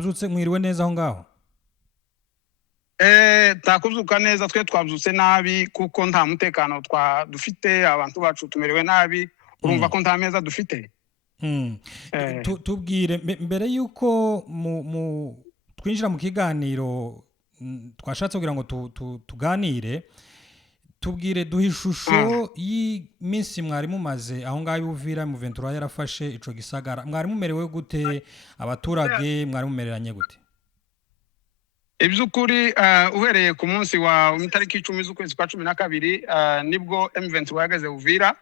mwabyutse mwiriwe neza aho ngaho? Takuzuka neza, twe twabyutse nabi kuko nta mutekano dufite, abantu bacu tumerewe nabi, urumva ko nta meza dufite. Tubwire mbere yuko twinjira mu kiganiro twashatse kugira ngo tuganire, tubwire duhe ishusho y'iminsi mwari mumaze aho ngaho Uvira M23 yarafashe ico gisagara. Mwari mumerewe gute? Abaturage mwari mumereranye gute? Ibyukuri uhereye ku munsi wa itariki 10 z'ukwezi kwa 12 nibwo M23 yageze Uvira,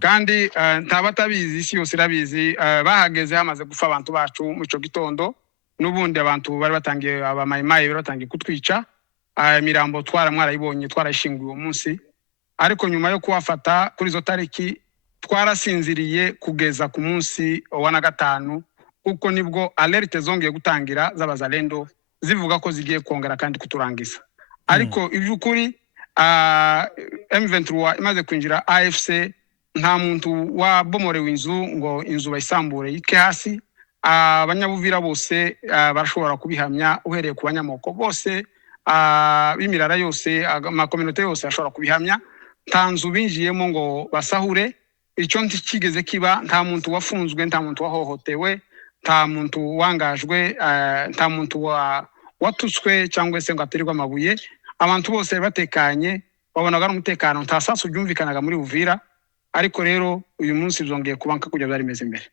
kandi ntabatabizi, isi yose irabizi. Bahageze hamaze gufa abantu bacu mu cyo gitondo, n'ubundi abantu bari batangiye abamayimayi bari batangiye kutwica. Imirambo mwarayibonye, twarashinguye uwo munsi, ariko nyuma yo kuwafata kuri izo tariki twarasinziriye kugeza ku munsi wa na gatanu, kuko nibwo alerte zongeye gutangira z'abazalendo zivuga ko zigiye kongera kandi kuturangiza. Ariko ibyukuri M23 imaze kwinjira AFC, nta muntu wabomorewe inzu ngo inzu bayisambure yike hasi. Abanyabuvira bose barashobora kubihamya, uhereye ku banyamoko bose, bimirara yose, amakominote yose ashobora kubihamya. Nta nzu binjiyemo ngo basahure, icyo ntikigeze kiba. Nta muntu wafunzwe, nta muntu wahohotewe, nta muntu wangajwe, nta muntu watutswe cyangwa se ngo aterirwe amabuye. Abantu bose batekanye, babonaga n'umutekano, nta sasu byumvikanaga muri Uvira. Ariko rero uyu munsi byongeye kubanka kujya byari meze imbere.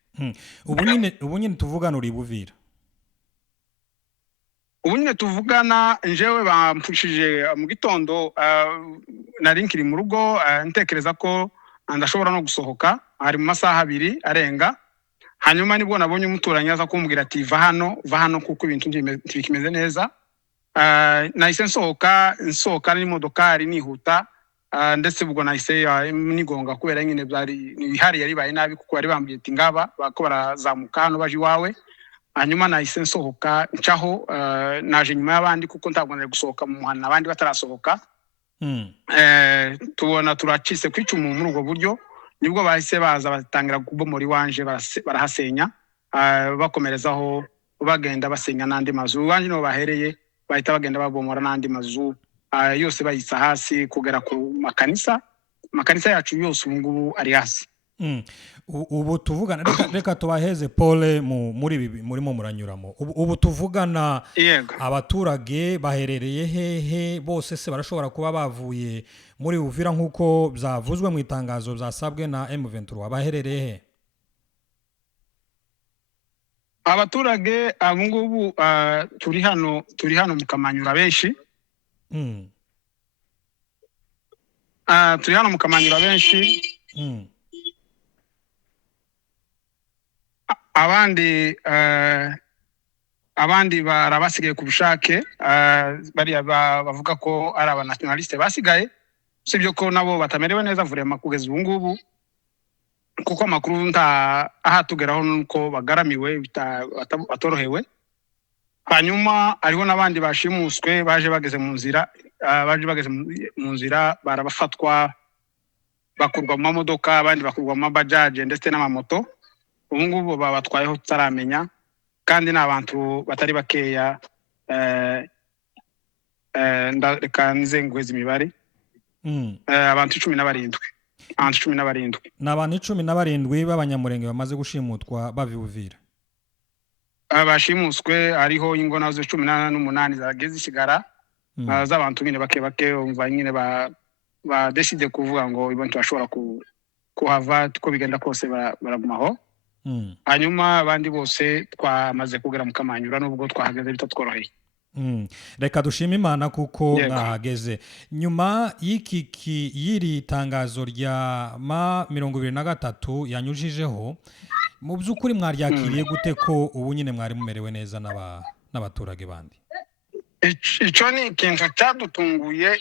Ubu nyine tuvugana uri Uvira? Ubu nyine tuvugana njewe bampushije mu gitondo, nari nkiri mu rugo, ntekereza ko ndashobora no gusohoka, ari mu masaha 2 arenga. Hanyuma nibwo nabonye umuturanyi aza kumbwira ati va hano kuko ibintu ntibikimeze neza. Nahise nsohoka n'imodokari nihuta, ndetse ubwo nahise nigonga kubera nyine byari bihari, yari baye nabi kuko bari bambwiye ati ngaba bako barazamuka hano baje iwawe. Hanyuma nahise nsohoka ncaho, naje nyuma y'abandi kuko ntabwo nari gusohoka mu muhanda abandi batarasohoka. Tubona turacise kwicumu muri ubwo buryo, nibwo bahise baza batangira kubomora iwanje, barahasenya, bakomerezaho bagenda basenya n'andi mazu. Iwanje niho bahereye, bahita bagenda babomora n'andi mazu yose bayisa hasi kugera ku makanisa yacu yose ubu ngubu ari hasi. Ubu tuvugana, reka tubaheze Paul muri ibi murimo muranyuramo. Ubu tuvugana, abaturage baherereye hehe? Bose se barashobora kuba bavuye muri Uvira nk'uko byavuzwe mu itangazo byasabwe na M23? Baherereye he abaturage? Abo ngubu turi hano mu Kamanyura benshi. Turi hano mu Kamanyura benshi. Abandi barabasigaye ku bushake, bariya bavuga ko ari abanationaliste basigaye, sibyo ko nabo batamerewe neza vurema kugeza ubu ngubu, kuko amakuru ahatugeraho nuko bagaramiwe batorohewe. Hanyuma hariho n'abandi bashimuswe baje bageze mu nzira, barabafatwa bakurwa mu mamodoka, abandi bakurwa mu mabajaje ndetse n'amamoto. Ubu ngubu babatwayeho tutaramenya, kandi n'abantu batari bakeya. Reka nzenguheza imibare, abantu 17. N'abantu 17 b'abanyamurenge bamaze gushimutwa bava Uvira. Bashimuswe hariho ingo nazo 18 zageze isigara, z'abantu nyine bake umva nyine ba decide kuvuga ngo ibintu bashobora kuhava, tuko bigenda kose baragumaho. Hanyuma abandi bose twamaze kugera mu Kamanyura, nubwo twahageze bitatworoheye. Reka dushima Imana kuko mwahageze. Nyuma y'iri tangazo rya 23 yanyujijeho, mu by'ukuri mwaryakiriye gute ko ubu nyine mwari mumerewe neza n'abaturage bandi? Icyo ni ikintu cyadutunguye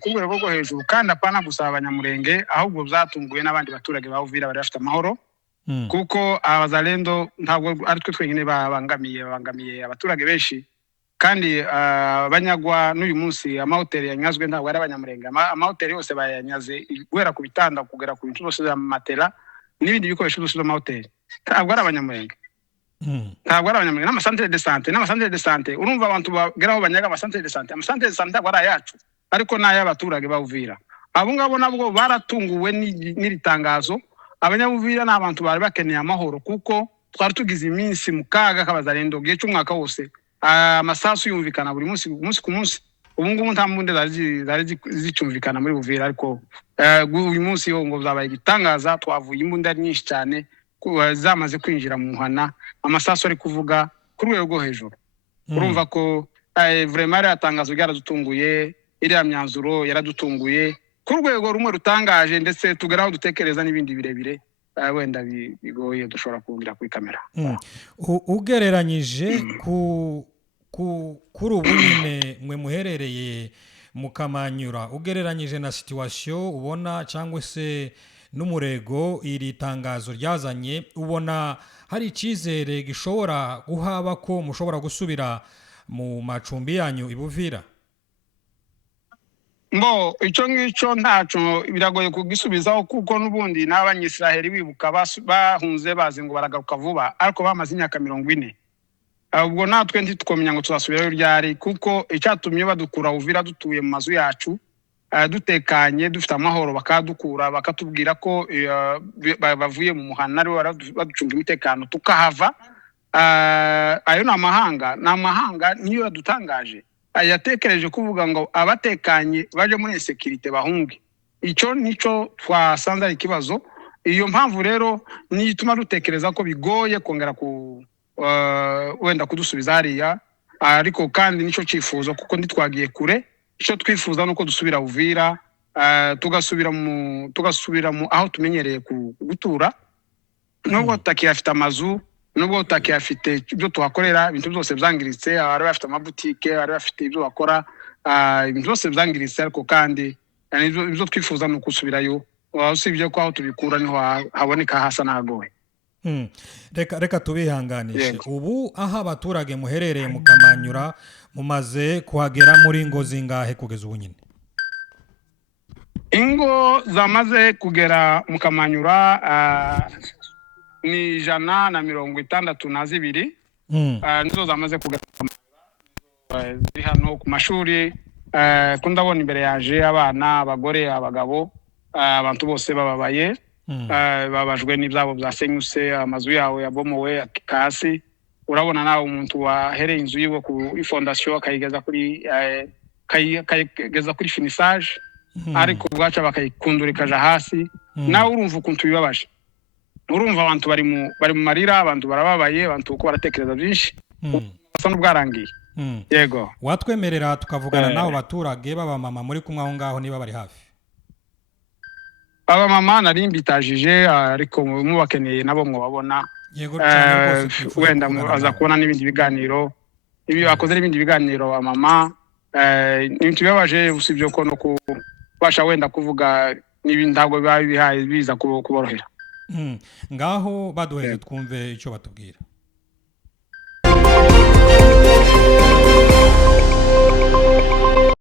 ku rwego rwo hejuru, kandi apana gusaba abanyamurenge, ahubwo byatunguye n'abandi baturage ba Uvira bari bafite amahoro. Kuko abazalendo ntabwo ari twe twenyine babangamiye abaturage benshi, kandi abanyagwa n'uyu munsi amahoteli yanyazwe ntabwo ari abanyamurenge. Amahoteli yose bayanyaze, guhera ku bitanda kugera ku bintu byose by'amatela n'ibindi bikoresho byose by'amahoteli, ntabwo ari abanyamurenge. ntabwo ari abanyamurenge n'amasantere de sante urumva abantu bageraho banyaga amasantere de sante ntabwo ari ayacu ariko ni ay'abaturage ba Uvira. Abo ngabo nabwo baratunguwe n'iri tangazo. Abanyabuvira ni abantu bari bakeneye amahoro kuko twari tugize iminsi mu kaga k'abazarendo gihe cy'umwaka wose, amasasu yumvikana buri munsi ku munsi. Ubu ngubu nta mbunde zari zicumvikana muri Uvira, ariko uyu munsi yo ngo zabaye igitangaza. Twavuye imbunda nyinshi cyane zamaze kwinjira mu muhana, amasasu ari kuvuga ku rwego rwo hejuru. Urumva ko vraiment ari atangazo ryaradutunguye, iriya myanzuro yaradutunguye ku rwego rumwe rutangaje, ndetse tugeraho dutekereza n'ibindi birebire wenda bigoye dushobora kubwira kuri kamera. Ugereranyije kuri ubu nyine mwe muherereye mu Kamanyura, ugereranyije na situation ubona cyangwa se n'umurego iri tangazo ryazanye, ubona hari icyizere gishobora guhaba ko mushobora gusubira mu macumbi yanyu ibuvira? Icyo ngicyo ntacyo biragoye kugisubizaho kuko n'ubundi n'abanyisiraheli bibuka bahunze bazi ngo baragaruka vuba, ariko bamaze imyaka 40. Ubwo natwe ntitukomenya ngo tuzasubirayo ryari, kuko icyatumye badukura Uvira dutuye mu mazu yacu dutekanye dufite amahoro, bakadukura bakatubwira ko bavuye mu muhana ari baducunga umutekano tukahava. Ayo ni amahanga niyo yadutangaje, yatekereje kuvuga ngo abatekanye baje muri insekirite bahunge. Icyo nico twasanze ari ikibazo. Iyo mpamvu rero ni ituma dutekereza ko bigoye kongera wenda kudusubiza hariya, ariko kandi nico cyifuzo kuko ntitwagiye kure. Icyo twifuza nuko dusubira Uvira, tugasubira mu aho tumenyereye gutura, nubwo tutakiyafite amazu, nubwo tutakiyafite ibyo tuhakorera. Ibintu byose byangiritse, abari bafite amabutike, abari bafite ibyo bakora, ibintu byose byangiritse, ariko kandi ibyo twifuza nuko usubirayo. Usibye ko aho tubikura niho haboneka hasa n'ahagoye. Reka tubihanganishe. Ubu aho abaturage muherereye mu Kamanyura mumaze kuhagera muri ngo zingahe kugeza ubu nyine? Ingo zamaze kugera mu Kamanyura ni 162 nizo zamaze kugera ziri hano ku mashuri. Ko ndabona imbere yaje abana, abagore, abagabo, abantu bose bababaye, babajwe n'ibyabo byasenyuse, amazu yawe yabomowe akikasi. Urabona nawe umuntu wahereye inzu yiwe ku fondation akayigeza kuri finissage, ariko bwaca bakayikundura ikaja hasi. Nawe urumva ukuntu bibabaje, urumva abantu bari mu marira, abantu barababaye, abantu uko baratekereza byinshi, basa n'ubwarangiye. Yego, watwemerera tukavugana nabo baturage baba mama muri kumwe aho ngaho niba bari hafi? Aba mama nari mbitajije, ariko mubakeneye nabo mwabona. Yego cyane rwose, wenda aza kubona n'ibindi biganiro, ibi bakoze n'ibindi biganiro mama. N'ibintu bibabaje, usibye ko no kubasha wenda kuvuga n'ibindi ntabwo biba bihaye biza kuborohera. Ngaho baduheze twumve icyo batubwira.